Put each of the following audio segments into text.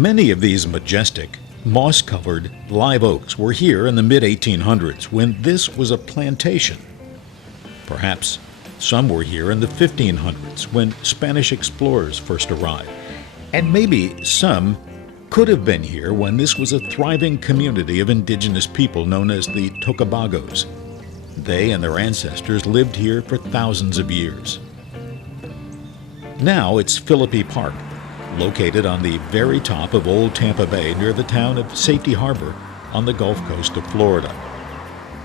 Many of these majestic, moss-covered live oaks were here in the mid-1800s when this was a plantation. Perhaps some were here in the 1500s when Spanish explorers first arrived. And maybe some could have been here when this was a thriving community of indigenous people known as the Tocobagos. They and their ancestors lived here for thousands of years. Now it's Phillippe Park, located on the very top of Old Tampa Bay near the town of Safety Harbor on the Gulf Coast of Florida.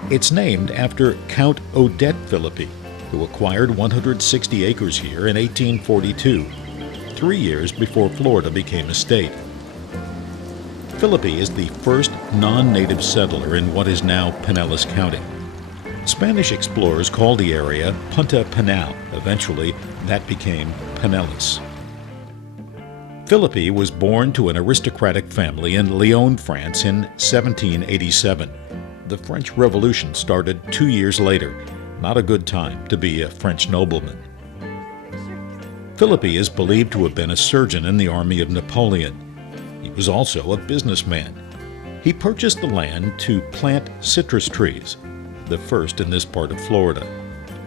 It's named after Count Odet Phillippe, who acquired 160 acres here in 1842, 3 years before Florida became a state. Phillippe is the first non-native settler in what is now Pinellas County. Spanish explorers called the area Punta Pinal. Eventually, that became Pinellas. Phillippe was born to an aristocratic family in Lyon, France in 1787. The French Revolution started 2 years later. Not a good time to be a French nobleman. Phillippe is believed to have been a surgeon in the army of Napoleon. He was also a businessman. He purchased the land to plant citrus trees, the first in this part of Florida.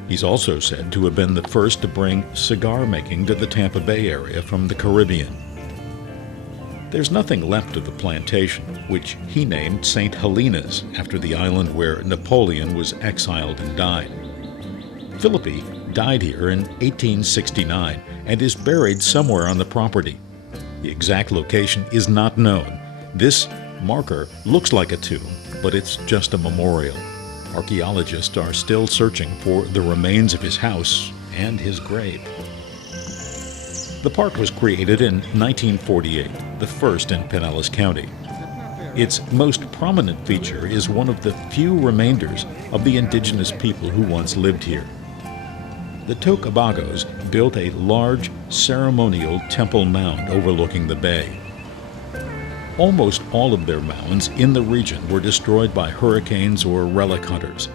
He's also said to have been the first to bring cigar making to the Tampa Bay area from the Caribbean. There's nothing left of the plantation, which he named St. Helena's after the island where Napoleon was exiled and died. Phillippe died here in 1869 and is buried somewhere on the property. The exact location is not known. This marker looks like a tomb, but it's just a memorial. Archaeologists are still searching for the remains of his house and his grave. The park was created in 1948, the first in Pinellas County. Its most prominent feature is one of the few remainders of the indigenous people who once lived here. The Tocobagos built a large ceremonial temple mound overlooking the bay. Almost all of their mounds in the region were destroyed by hurricanes or relic hunters.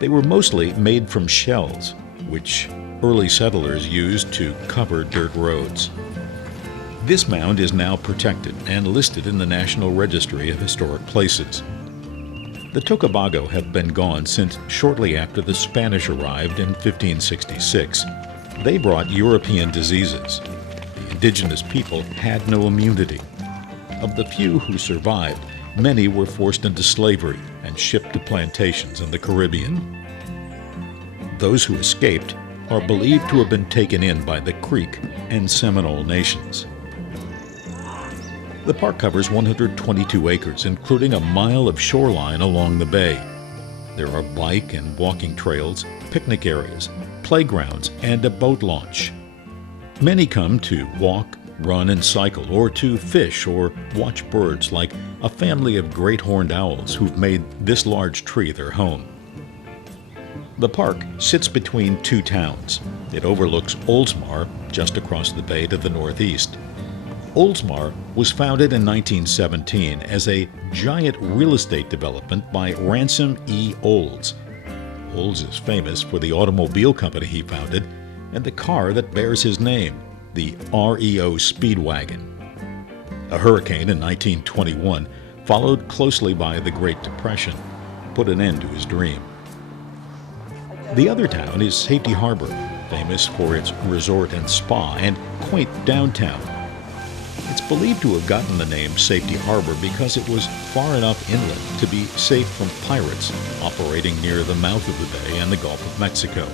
They were mostly made from shells, which early settlers used to cover dirt roads. This mound is now protected and listed in the National Registry of Historic Places. The Tocobaga have been gone since shortly after the Spanish arrived in 1566. They brought European diseases. The indigenous people had no immunity. Of the few who survived, many were forced into slavery and shipped to plantations in the Caribbean. Those who escaped are believed to have been taken in by the Creek and Seminole nations. The park covers 122 acres, including a mile of shoreline along the bay. There are bike and walking trails, picnic areas, playgrounds, and a boat launch. Many come to walk, run, and cycle, or to fish or watch birds like a family of great horned owls who've made this large tree their home. The park sits between two towns. It overlooks Oldsmar, just across the bay to the northeast. Oldsmar was founded in 1917 as a giant real estate development by Ransom E. Olds. Olds is famous for the automobile company he founded and the car that bears his name, the REO Speedwagon. A hurricane in 1921, followed closely by the Great Depression, put an end to his dream. The other town is Safety Harbor, famous for its resort and spa and quaint downtown. It's believed to have gotten the name Safety Harbor because it was far enough inland to be safe from pirates operating near the mouth of the bay and the Gulf of Mexico.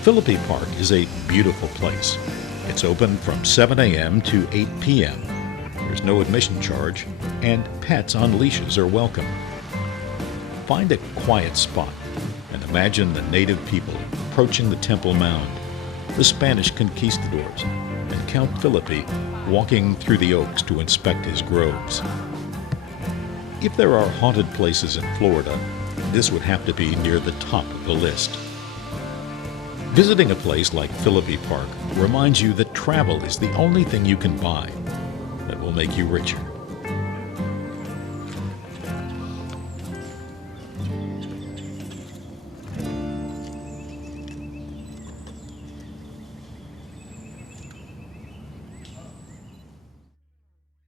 Phillippe Park is a beautiful place. It's open from 7 a.m. to 8 p.m. There's no admission charge, and pets on leashes are welcome. Find a quiet spot and imagine the native people approaching the Temple Mound, the Spanish conquistadors, and Count Phillippe walking through the oaks to inspect his groves. If there are haunted places in Florida, this would have to be near the top of the list. Visiting a place like Phillippe Park reminds you that travel is the only thing you can buy that will make you richer.